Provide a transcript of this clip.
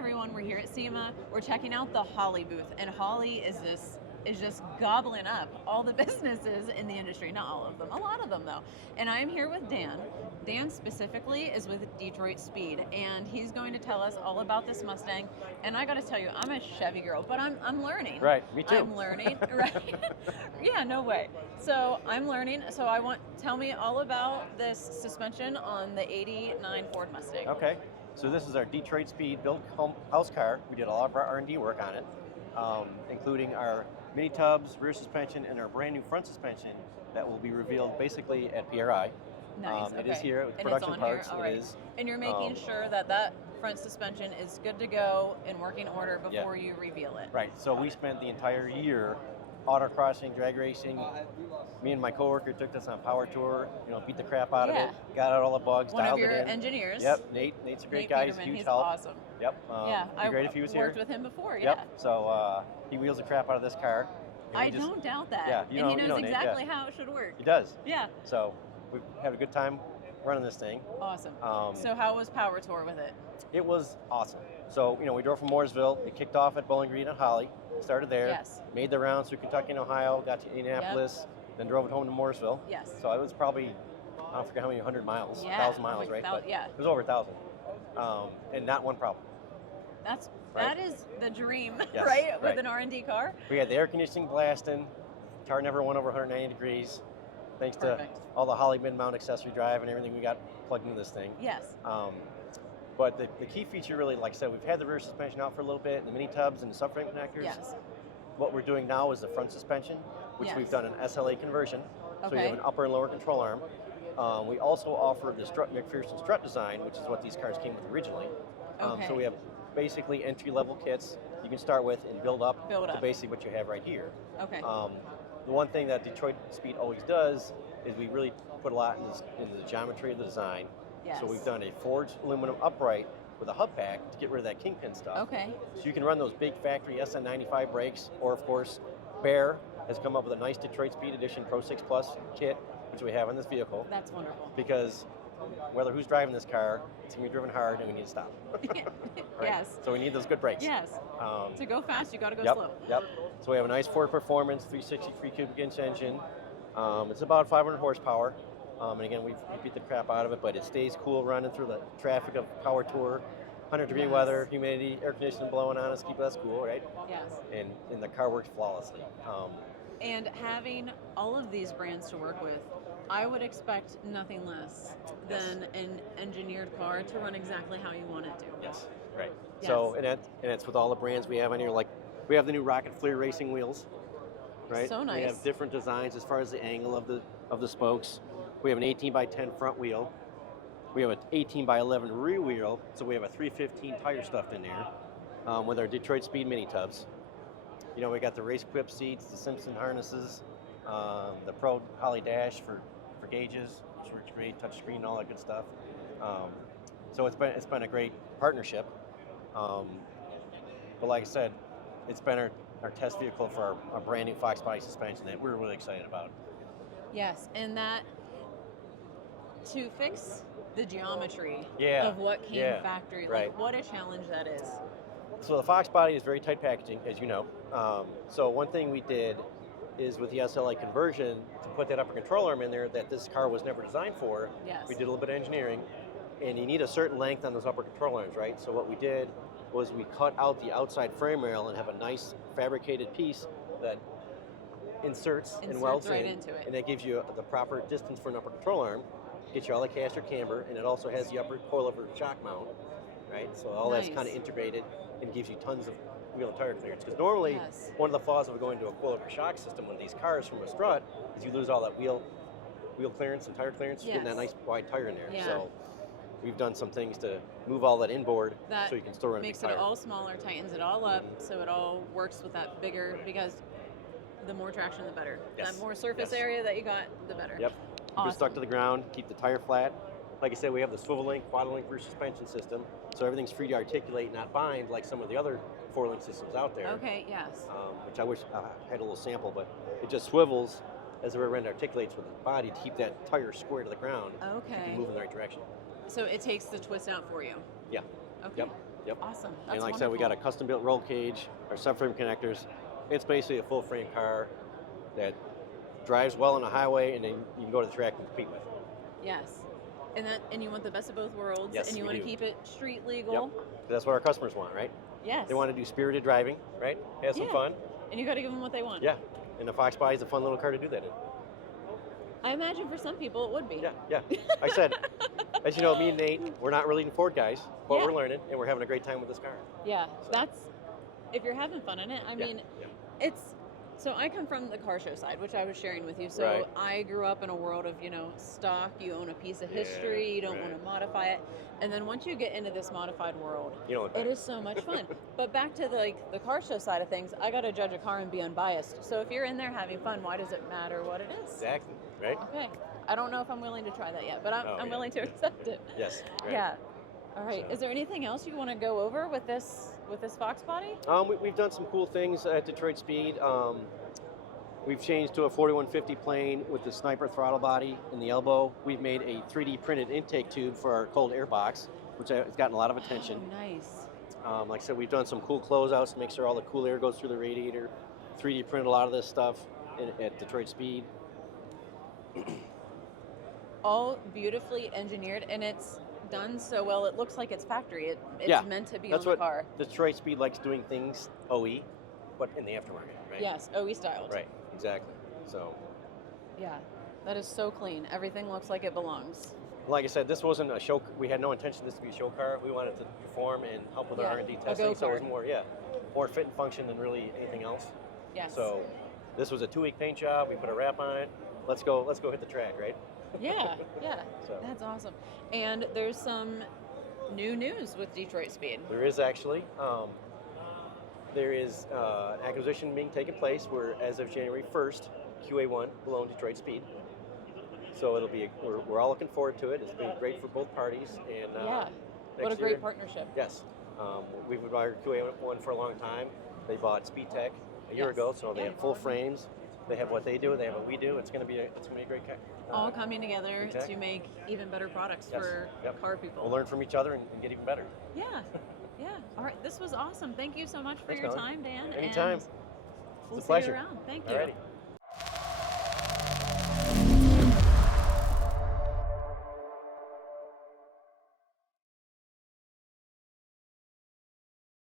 everyone, we're here at SEMA. We're checking out the Holley booth, and Holley is just gobbling up all the businesses in the industry. Not all of them, a lot of them though. And I'm here with Dan. Dan specifically is with Detroit Speed, and he's going to tell us all about this Mustang. And I got to tell you, I'm a Chevy girl, but I'm learning. Right, me too. I'm learning, right? Yeah, no way. So I'm learning. So tell me all about this suspension on the '89 Ford Mustang. Okay, so this is our Detroit Speed built house car. We did a lot of our R&D work on it, including our mini tubs, rear suspension, and our brand new front suspension that will be revealed basically at PRI. Nice. It is here with and production it's on parts. Here. All right. It is. And you're making sure that front suspension is good to go in working order before you reveal it. Right. So we spent the entire year autocrossing, drag racing. Me and my coworker took this on power tour. Beat the crap out of it. Got out all the bugs. One of dialed your it in. engineers. Yep. Nate's a great guy. He's a huge help. Awesome. Yep. Yeah. It'd be great if he was here. I worked with him before. Yeah. Yep. So he wheels the crap out of this car. I don't doubt that. Yeah. And he knows exactly how it should work. He does. Yeah. So we had a good time running this thing. Awesome. So how was Power Tour with it? It was awesome. So, we drove from Mooresville. It kicked off at Bowling Green and Holley. Started there. Yes. Made the rounds through Kentucky and Ohio. Got to Indianapolis. Then drove it home to Mooresville. Yes. So it was probably, I don't forget how many 100 miles. Yeah. 1,000 miles, right? Yeah. It was over 1,000. And not one problem. That is the dream, Yes, right? With an R&D car. We had the air conditioning blasting. Car never went over 190 degrees. Thanks to all the Holley mid-mount accessory drive and everything we got plugged into this thing. Yes. But the key feature really, like I said, we've had the rear suspension out for a little bit, the mini tubs and the subframe connectors. Yes. What we're doing now is the front suspension, which we've done an SLA conversion. So you have an upper and lower control arm. We also offer the McPherson strut design, which is what these cars came with originally. So we have basically entry-level kits you can start with and build up to basically what you have right here. Okay. The one thing that Detroit Speed always does is we really put a lot into the geometry of the design. Yes. So we've done a forged aluminum upright with a hub pack to get rid of that kingpin stuff. Okay. So you can run those big factory SN95 brakes, or of course, Baer has come up with a nice Detroit Speed Edition Pro 6 Plus kit, which we have on this vehicle. That's wonderful. Because whether who's driving this car, it's going to be driven hard and we need to stop. Right? Yes. So we need those good brakes. Yes. To go fast, you got to go slow. Yep. So we have a nice Ford Performance 363 cubic inch engine. It's about 500 horsepower. And again, we beat the crap out of it, but it stays cool running through the traffic of Power Tour. 100-degree weather, humidity, air conditioning blowing on us, keep us cool, right? Yes. And the car works flawlessly. And having all of these brands to work with, I would expect nothing less than an engineered car to run exactly how you want it to. Yes, right. Yes. So, and it's with all the brands we have on here. Like, we have the new Rocket Flare racing wheels, right? So nice. We have different designs as far as the angle of the spokes. We have an 18 by 10 front wheel. We have an 18 by 11 rear wheel, so we have a 315 tire stuffed in there with our Detroit Speed mini tubs. We got the race equipped seats, the Simpson harnesses, the Pro Holley dash for gauges, which works great, touch screen, all that good stuff. So it's been a great partnership. But like I said, it's been our test vehicle for our brand new Fox body suspension that we're really excited about. Yes, and that to fix the geometry of what came factory, like what a challenge that is. So the Fox body is very tight packaging, as you know. So one thing we did is with the SLA conversion to put that upper control arm in there that this car was never designed for. Yes. We did a little bit of engineering, and you need a certain length on those upper control arms, right? So what we did was we cut out the outside frame rail and have a nice fabricated piece that inserts and welds right in, into it. and that gives you the proper distance for an upper control arm, gets you all the caster camber, and it also has the upper coilover shock mount, right? So all that's kind of integrated and gives you tons of wheel and tire clearance. Because normally, one of the flaws of going to a coilover shock system with these cars from a strut is you lose all that wheel clearance and tire clearance, getting that nice wide tire in there. So we've done some things to move all that inboard so you can still run a big tire. Makes it all smaller, tightens it all up, so it all works with that bigger, because the more traction, the better. Yes. The more surface area that you got, the better. Yep. Keep it stuck to the ground, keep the tire flat. Like I said, we have the swivel-link, quadralink rear suspension system, so everything's free to articulate, not bind like some of the other four-link systems out there. Okay, yes. Which I wish I had a little sample, but it just swivels as the rear end articulates with the body to keep that tire square to the ground. Okay. Keep you moving in the right direction. So it takes the twist out for you. Yeah. Okay. Yep. Yep. Awesome. That's And like I said, we got a wonderful. custom built roll cage, our subframe connectors. It's basically a full frame car that drives well on the highway, and then you can go to the track and compete with. Yes. And you want the best of both worlds, Yes, and you we want to do. keep it street legal. Yep. That's what our customers want, right? Yes. They want to do spirited driving, right? Have some Yeah. fun. And you got to give them what they want. Yeah. And the Fox Body is a fun little car to do that in. I imagine for some people it would be. Yeah, yeah. I said, as you know, me and Nate, we're not really Ford guys, but Yeah. we're learning, and we're having a great time with this car. Yeah. So. That's if you're having fun in it. I mean, yeah. it's. So I come from the car show side, which I was sharing with you. So Right. I grew up in a world of, stock. You own a piece of Yeah, history. You don't right. want to modify it. And then once you get into this modified world, You know what? it is so much fun. But back to the car show side of things, I got to judge a car and be unbiased. So if you're in there having fun, why does it matter what it is? Exactly, right? Okay. I don't know if I'm willing to try that yet, but I'm yeah. willing to accept it. Yes. Right. Yeah. All right. So. Is there anything else you want to go over with this Fox body? We've done some cool things at Detroit Speed. We've changed to a 4150 plane with the sniper throttle body in the elbow. We've made a 3D printed intake tube for our cold air box, which has gotten a lot of attention. Oh, nice. Like I said, we've done some cool closeouts to make sure all the cool air goes through the radiator. 3D printed a lot of this stuff at Detroit Speed. All beautifully engineered, and it's done so well. It looks like it's factory. It's Yeah, meant to be that's on the what car. Detroit Speed likes doing things OE, but in the aftermarket, right? Yes, OE styled. Right, exactly. So, Yeah, that is so clean. Everything looks like it belongs. like I said, this wasn't a show. We had no intention this to be a show car. We wanted to perform and help with Yeah, our R&D a testing. So it was go-kart. more fit and function than really anything else. Yes. So, this was a 2-week paint job. We put a wrap on it. Let's go hit the track, right? Yeah, yeah. So. That's awesome. And there's some new news with Detroit Speed. There is actually. There is an acquisition being taken place where, as of January 1st, QA1 will own Detroit Speed. So it'll be we're all looking forward to it. It's been great for both parties. And Yeah. What a next great year- partnership. Yes, we've admired QA1 for a long time. They bought Speed Tech a year Yes. ago, so they Yeah. have full frames. They have what they do. They have what we do. It's going to be a great car. All coming together Exactly. to make even better products Yes. for Yep. car people. We'll learn from each other and get even better. Yeah, yeah. All right, this was awesome. Thank you so much for Thanks, your Melanie. time, Dan. Anytime. And we'll It's a see pleasure. you around. Thank you. Alrighty.